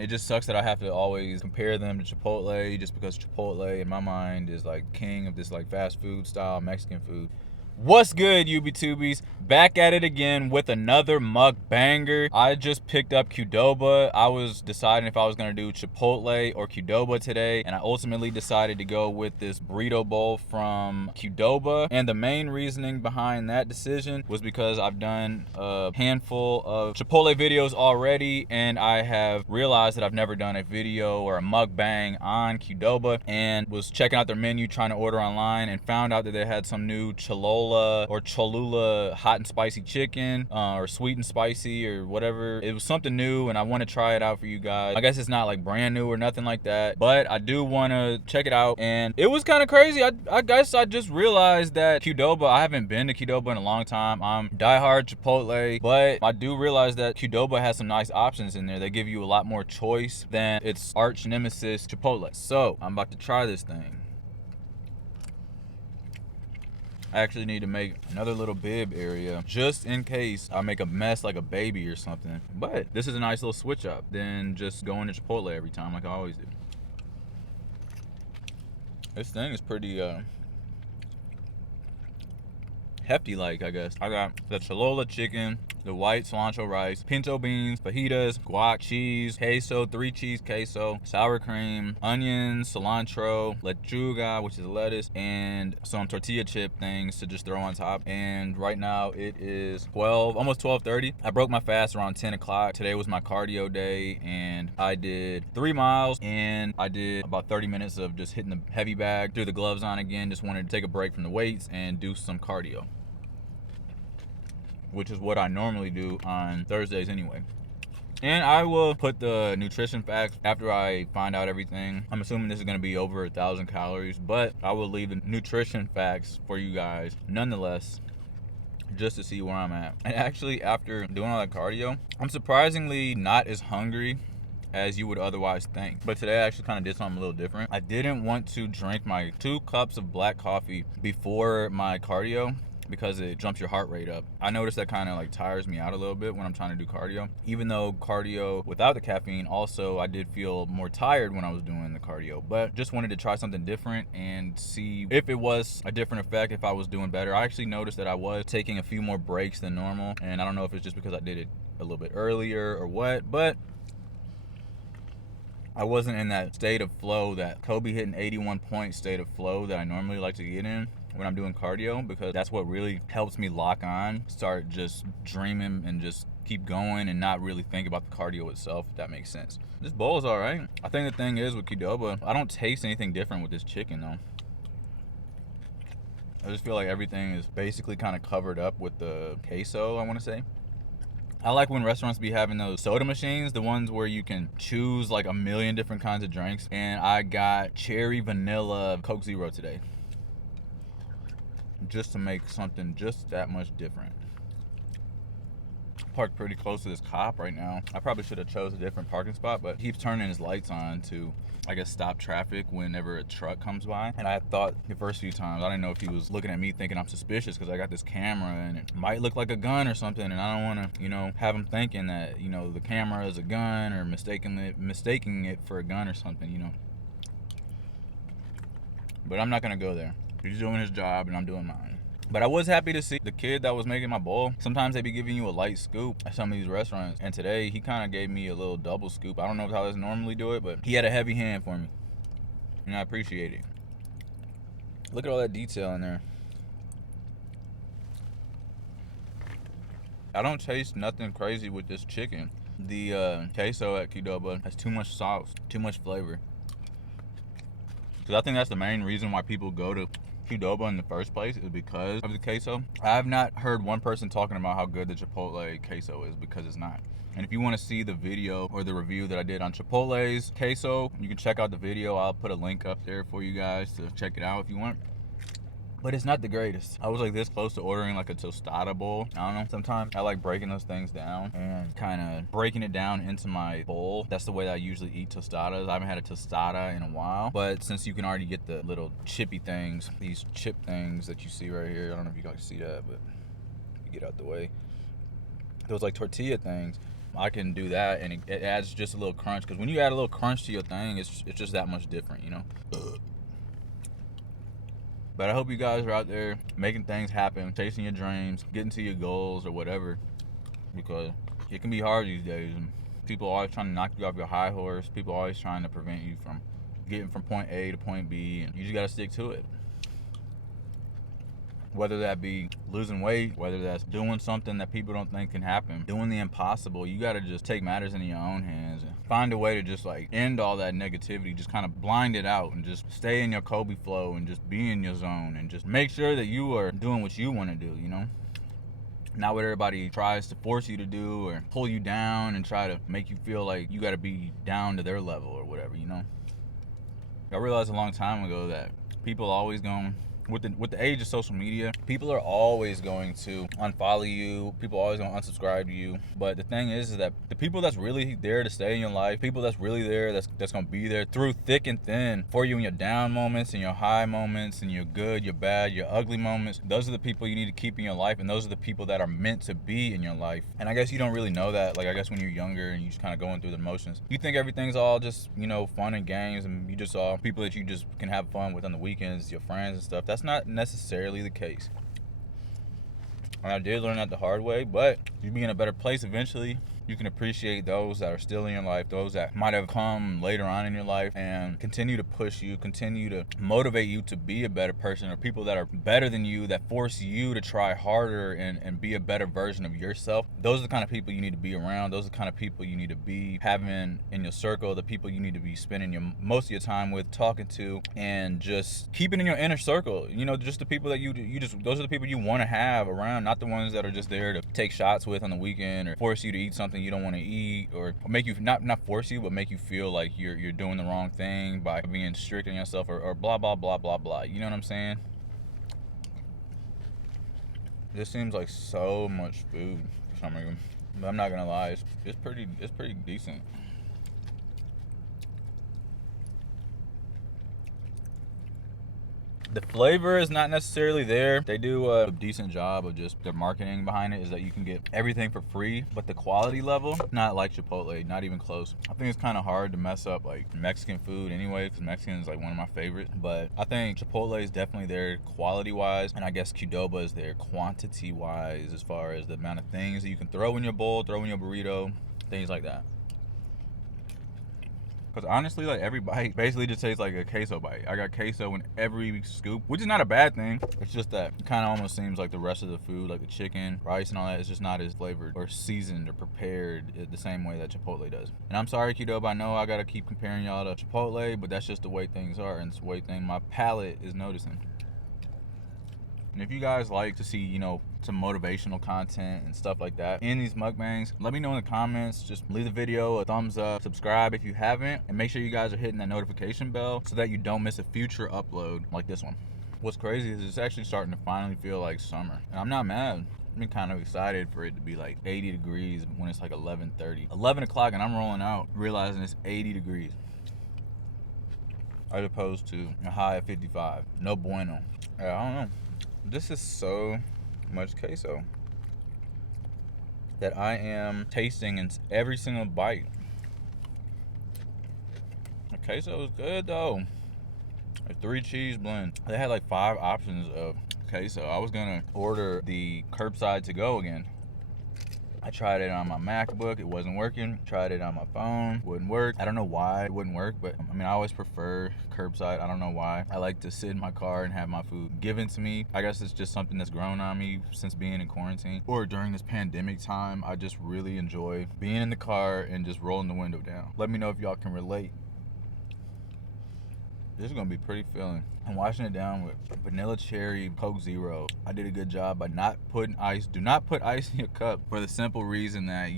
It just sucks that I have to always compare them to Chipotle, just because Chipotle in my mind is like king of this like fast food style Mexican food. What's good, UB2Bs? Back at it again with another mukbanger. I just picked up Qdoba. I was deciding if I was gonna do Chipotle or Qdoba today, and I ultimately decided to go with this burrito bowl from Qdoba. And the main reasoning behind that decision was because I've done a handful of Chipotle videos already, and I have realized that I've never done a video or a mukbang on Qdoba, and was checking out their menu, trying to order online, and found out that they had some new Cholula hot and spicy chicken, or sweet and spicy, or whatever. It was something new, and I want to try it out for you guys. I guess it's not like brand new or nothing like that, but I do want to check it out. And it was kind of crazy. I guess I just realized that Qdoba, I haven't been to Qdoba in a long time. I'm diehard Chipotle, but I do realize that Qdoba has some nice options in there. They give you a lot more choice than its arch nemesis Chipotle. So I'm about to try this thing. I actually need to make another little bib area just in case I make a mess like a baby or something. But this is a nice little switch up than just going to Chipotle every time like I always do. This thing is pretty hefty, like, I guess. I got the Cholula chicken, the white cilantro rice, pinto beans, fajitas, guac, cheese, queso, 3 cheese queso, sour cream, onions, cilantro, lechuga, which is lettuce, and some tortilla chip things to just throw on top. And right now it is almost 12:30. I broke my fast around 10 o'clock. Today was my cardio day, and I did 3 miles, and I did about 30 minutes of just hitting the heavy bag, threw the gloves on again, just wanted to take a break from the weights and do some cardio, which is what I normally do on Thursdays anyway. And I will put the nutrition facts after I find out everything. I'm assuming this is gonna be over 1,000 calories, but I will leave the nutrition facts for you guys nonetheless, just to see where I'm at. And actually, after doing all that cardio, I'm surprisingly not as hungry as you would otherwise think. But today I actually kind of did something a little different. I didn't want to drink my 2 cups of black coffee before my cardio, because it jumps your heart rate up. I noticed that kind of like tires me out a little bit when I'm trying to do cardio. Even though cardio without the caffeine, also I did feel more tired when I was doing the cardio, but just wanted to try something different and see if it was a different effect, if I was doing better. I actually noticed that I was taking a few more breaks than normal, and I don't know if it's just because I did it a little bit earlier or what, but I wasn't in that state of flow, that Kobe hitting 81 point state of flow that I normally like to get in when I'm doing cardio, because that's what really helps me lock on, start just dreaming and just keep going and not really think about the cardio itself, if that makes sense. This bowl is all right. I think the thing is with Qdoba, I don't taste anything different with this chicken though. I just feel like everything is basically kind of covered up with the queso, I want to say. I like when restaurants be having those soda machines, the ones where you can choose like a million different kinds of drinks. And I got cherry vanilla Coke Zero today, just to make something just that much different. Parked pretty close to this cop right now. I probably should have chose a different parking spot, but he keeps turning his lights on to, I guess, stop traffic whenever a truck comes by. And I thought the first few times, I didn't know if he was looking at me thinking I'm suspicious because I got this camera and it might look like a gun or something, and I don't want to, have him thinking that, the camera is a gun, or mistaking it for a gun or something, But I'm not gonna go there. He's doing his job and I'm doing mine. But I was happy to see the kid that was making my bowl. Sometimes they be giving you a light scoop at some of these restaurants, and today he kind of gave me a little double scoop. I don't know how they normally do it, but he had a heavy hand for me, and I appreciate it. Look at all that detail in there. I don't taste nothing crazy with this chicken. The queso at Qdoba has too much sauce, too much flavor. Because I think that's the main reason why people go to Qdoba in the first place, is because of the queso. I have not heard one person talking about how good the Chipotle queso is, because it's not. And if you want to see the video or the review that I did on Chipotle's queso, you can check out the video. I'll put a link up there for you guys to check it out if you want. But it's not the greatest. I was like this close to ordering like a tostada bowl. I don't know, sometimes I like breaking those things down and kind of breaking it down into my bowl. That's the way that I usually eat tostadas. I haven't had a tostada in a while, but since you can already get the little chippy things, these chip things that you see right here, I don't know if you guys see that, but you get out the way. Those like tortilla things, I can do that, and it adds just a little crunch. Because when you add a little crunch to your thing, it's just that much different, you know. But I hope you guys are out there making things happen, chasing your dreams, getting to your goals or whatever, because it can be hard these days. And people are always trying to knock you off your high horse. People are always trying to prevent you from getting from point A to point B, and you just got to stick to it. Whether that be losing weight, whether that's doing something that people don't think can happen, doing the impossible, you got to just take matters into your own hands and find a way to just like end all that negativity, just kind of blind it out and just stay in your Kobe flow and just be in your zone and just make sure that you are doing what you want to do, you know? Not what everybody tries to force you to do or pull you down and try to make you feel like you got to be down to their level or whatever, you know? I realized a long time ago that people always going, with the age of social media, people are always going to unfollow you. People are always going to unsubscribe to you. But the thing is that the people that's really there to stay in your life, people that's really there, that's going to be there through thick and thin for you in your down moments, and your high moments, and your good, your bad, your ugly moments, those are the people you need to keep in your life, and those are the people that are meant to be in your life. And I guess you don't really know that. Like, I guess when you're younger and you just kind of going through the motions, you think everything's all just, you know, fun and games, and you just all people that you just can have fun with on the weekends, your friends and stuff. That's not necessarily the case. And I did learn that the hard way, but you'll be in a better place eventually. You can appreciate those that are still in your life, those that might have come later on in your life, and continue to push you, continue to motivate you to be a better person, or people that are better than you, that force you to try harder and be a better version of yourself. Those are the kind of people you need to be around. Those are the kind of people you need to be having in your circle, the people you need to be spending most of your time with, talking to, and just keeping in your inner circle. You know, just the people that you just, those are the people you want to have around, not the ones that are just there to take shots with on the weekend or force you to eat something you don't want to eat, or make you not force you, but make you feel like you're doing the wrong thing by being strict on yourself, or blah blah blah blah blah. You know what I'm saying? This seems like so much food for some reason, but I'm not gonna lie, it's pretty decent. The flavor is not necessarily there. They do a decent job of just their marketing behind it, is that you can get everything for free, but the quality level, not like Chipotle, not even close. I think it's kind of hard to mess up like Mexican food anyway, because Mexican is like one of my favorites. But I think Chipotle is definitely there quality wise, and I guess Qdoba is there quantity wise, as far as the amount of things that you can throw in your bowl, throw in your burrito, things like that. Because honestly, like, every bite basically just tastes like a queso bite. I got queso in every scoop, which is not a bad thing. It's just that it kind of almost seems like the rest of the food, like the chicken, rice, and all that, is just not as flavored or seasoned or prepared the same way that Chipotle does. And I'm sorry, Qdoba, I know I got to keep comparing y'all to Chipotle, but that's just the way things are, and it's the way my palate is noticing. And if you guys like to see, you know, some motivational content and stuff like that in these mukbangs, let me know in the comments. Just leave the video a thumbs up, subscribe if you haven't, and make sure you guys are hitting that notification bell so that you don't miss a future upload like this one. What's crazy is it's actually starting to finally feel like summer, and I'm not mad. I'm kind of excited for it to be like 80 degrees when it's like 11:30. 11 o'clock and I'm rolling out realizing it's 80 degrees. As opposed to a high of 55. No bueno. I don't know. This is so much queso that I am tasting in every single bite. The queso is good though. A 3-cheese blend. They had like 5 options of queso. I was gonna order the curbside to go again. I tried it on my MacBook, it wasn't working. Tried it on my phone, wouldn't work. I don't know why it wouldn't work, but I mean, I always prefer curbside. I don't know why. I like to sit in my car and have my food given to me. I guess it's just something that's grown on me since being in quarantine, or during this pandemic time. I just really enjoy being in the car and just rolling the window down. Let me know if y'all can relate. This is gonna be pretty filling. I'm washing it down with vanilla cherry Coke Zero. I did a good job by not putting ice. Do not put ice in your cup, for the simple reason that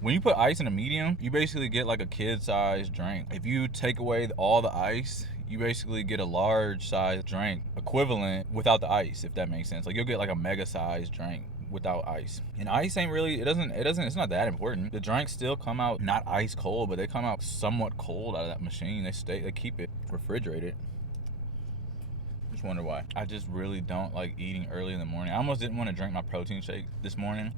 when you put ice in a medium, you basically get like a kid-sized drink. If you take away all the ice, you basically get a large-sized drink equivalent without the ice, if that makes sense. Like, you'll get like a mega-sized drink without ice. And ice ain't really, it's not that important. The drinks still come out not ice cold, but they come out somewhat cold out of that machine. They keep it refrigerated. just wonder why. I just really don't like eating early in the morning. I almost didn't want to drink my protein shake this morning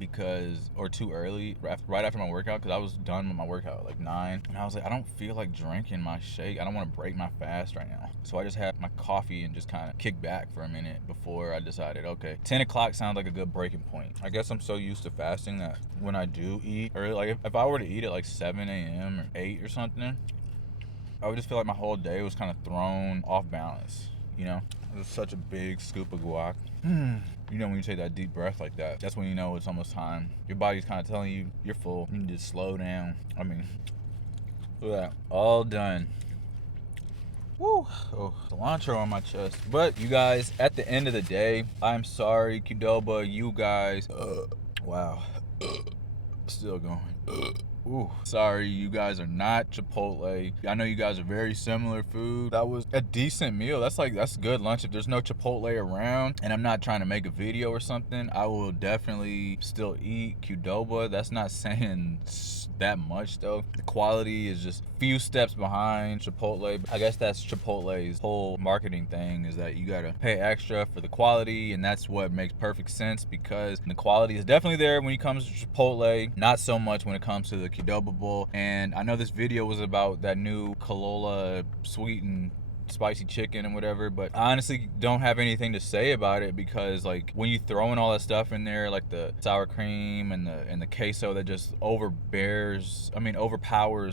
or too early, right after my workout, because I was done with my workout at like 9. And I was like, I don't feel like drinking my shake. I don't want to break my fast right now. So I just had my coffee and just kind of kicked back for a minute before I decided, okay, 10 o'clock sounds like a good breaking point. I guess I'm so used to fasting that when I do eat early, like if I were to eat at like 7 a.m. or 8 or something, I would just feel like my whole day was kind of thrown off balance, you know? It was such a big scoop of guac. You know, when you take that deep breath like that, that's when you know it's almost time. Your body's kind of telling you you're full. You need to slow down. I mean, look at that. All done. Woo. Oh, cilantro on my chest. But you guys, at the end of the day, I'm sorry, Qdoba, you guys. Wow. Still going. Ooh, sorry, you guys are not Chipotle. I know you guys are very similar food. That was a decent meal. That's good lunch. If there's no Chipotle around and I'm not trying to make a video or something, I will definitely still eat Qdoba. That's not saying that much though. The quality is just a few steps behind Chipotle. I guess that's Chipotle's whole marketing thing, is that you gotta pay extra for the quality, and that's what makes perfect sense, because the quality is definitely there when it comes to Chipotle, not so much when it comes to the Qdoba bowl. And I know this video was about that new Cholula sweet and spicy chicken and whatever, but I honestly don't have anything to say about it, because like when you throw in all that stuff in there, like the sour cream and the queso, that just overpowers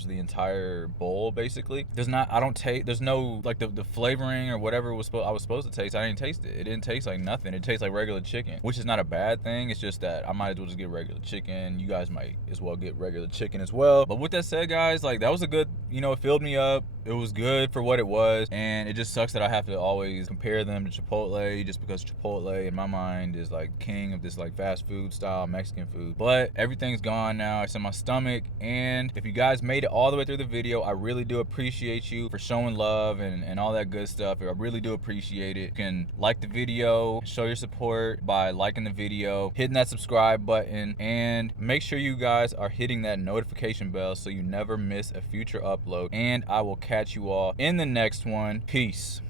the entire bowl basically. There's no like the flavoring or whatever I was supposed to taste. I didn't taste it. It didn't taste like nothing. It tastes like regular chicken, which is not a bad thing. It's just that I might as well just get regular chicken. You guys might as well get regular chicken as well. But with that said, guys, like that was a good, it filled me up. It was good for what it was, and it just sucks that I have to always compare them to Chipotle, just because Chipotle in my mind is like king of this like fast food style Mexican food. But everything's gone now. It's in my stomach. And if you guys made it all the way through the video, I really do appreciate you for showing love and all that good stuff. I really do appreciate it. You can like the video, show your support by liking the video, hitting that subscribe button, and make sure you guys are hitting that notification bell so you never miss a future upload. And I will catch you all in the next one. Peace.